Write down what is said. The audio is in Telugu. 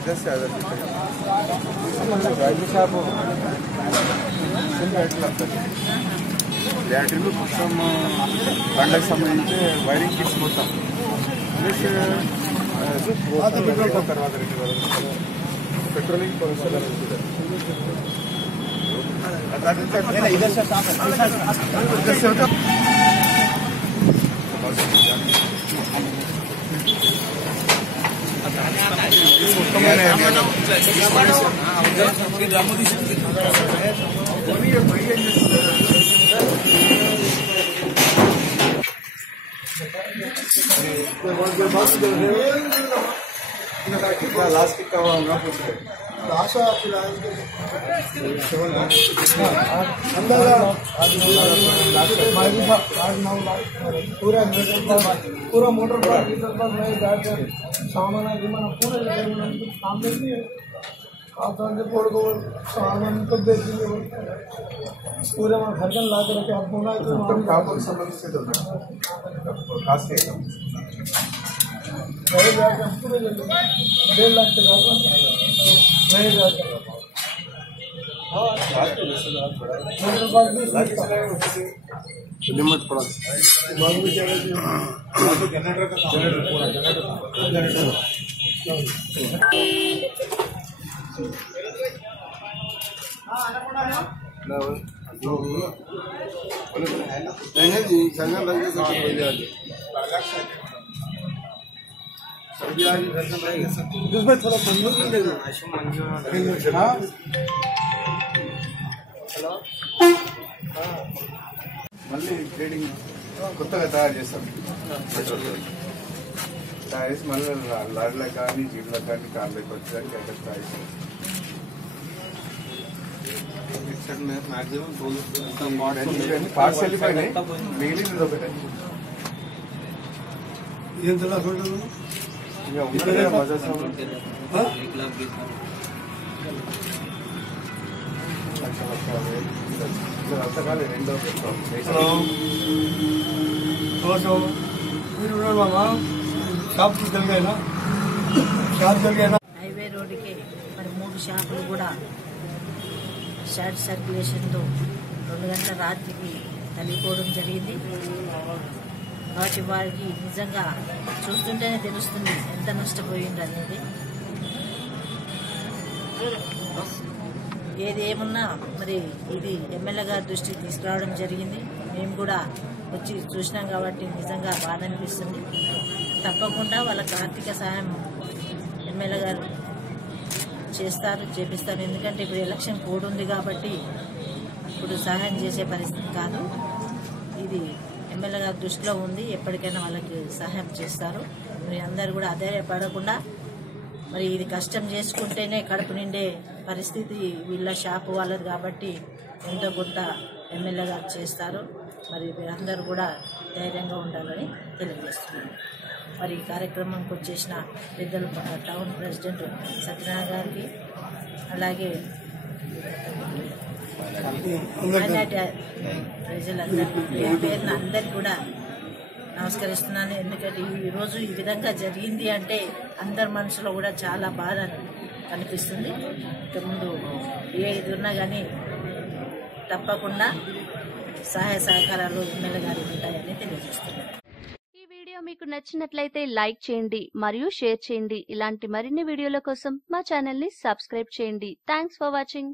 इधर से गाड़ी షాప్ బ్యాటరీలు మొత్తం బండకు సంబంధించి వైరింగ్ కిట్స్ మొత్తం ప్లస్ తర్వాత पेट्रोलिंग इधर से होता लास्ट कितना होगा आशा पूरा मोटर सामान पूरा सामान तो देखेंगे पूरे घर का ला के रखे नहीं जाकर पूरे 1.5 लाख तक नहीं जाकर लिमिट पड़ा जनरेटर का पूरा जनरेटर जी संगम लगे उसमें थोड़ा మళ్ళీ ట్రేడింగ్ కొత్తగా తయారు చేస్తాం టైర్స్ మళ్ళీ లారీలకు కానీ జీపులకు కానీ కార్లకు వచ్చేదానికి అక్కడ టైర్స్ పార్ట్స్ వెళ్ళిపోయినాయి మిగిలింది ఒకటే ఎంతలా చూడదు ఇంకా ఉన్నది బజాజ్ రెండో హైవే రోడ్డుకి మరి 3 షాపులు కూడా షార్ట్ సర్క్యులేషన్తో 2 గంటల రాత్రికి తల్లిపోవడం జరిగింది. వారికి నిజంగా చూస్తుంటేనే తెలుస్తుంది ఎంత నష్టపోయింది అనేది. ఏది ఏమున్నా మరి ఇది ఎమ్మెల్యే గారి దృష్టికి తీసుకురావడం జరిగింది. మేము కూడా వచ్చి చూసినాం కాబట్టి నిజంగా బాధ అనిపిస్తుంది. తప్పకుండా వాళ్ళకి ఆర్థిక సహాయం ఎమ్మెల్యే గారు చేపిస్తారు. ఎందుకంటే ఇప్పుడు ఎలక్షన్ కోడ్ ఉంది కాబట్టి ఇప్పుడు సహాయం చేసే పరిస్థితి కాదు. ఇది ఎమ్మెల్యే గారి దృష్టిలో ఉంది. ఎప్పటికైనా వాళ్ళకి సహాయం చేస్తారు. మరి అందరూ కూడా అధైర్యపడకుండా మరి ఇది కష్టం చేసుకుంటేనే కడుపు నిండే పరిస్థితి వీళ్ళ షాపు వాళ్ళది కాబట్టి ఎంతో కొంత ఎమ్మెల్యే గారు చేస్తారు. మరి మీరందరూ కూడా ధైర్యంగా ఉండాలని తెలియజేస్తున్నాను. మరి ఈ కార్యక్రమానికి వచ్చేసిన పెద్దలు టౌన్ ప్రెసిడెంట్ సత్యనారాయణ గారికి, అలాగే ప్రజలందరూ పేరున అందరికి కూడా నమస్కరిస్తున్నాను. ఎందుకంటే ఈరోజు ఈ విధంగా జరిగింది అంటే అందరి మనసులో కూడా చాలా బాధ కనిపిస్తుంది. ఇంతకుముందు ఏది ఉన్నా కానీ తప్పకుండా సహాయ సహకారాలు ఎమ్మెల్యే గారికి ఉంటాయని తెలియజేస్తున్నాను. ఈ వీడియో మీకు నచ్చినట్లయితే లైక్ చేయండి మరియు షేర్ చేయండి. ఇలాంటి మరిన్ని వీడియోల కోసం మా ఛానల్ ని సబ్స్క్రైబ్ చేయండి. Thanks for watching.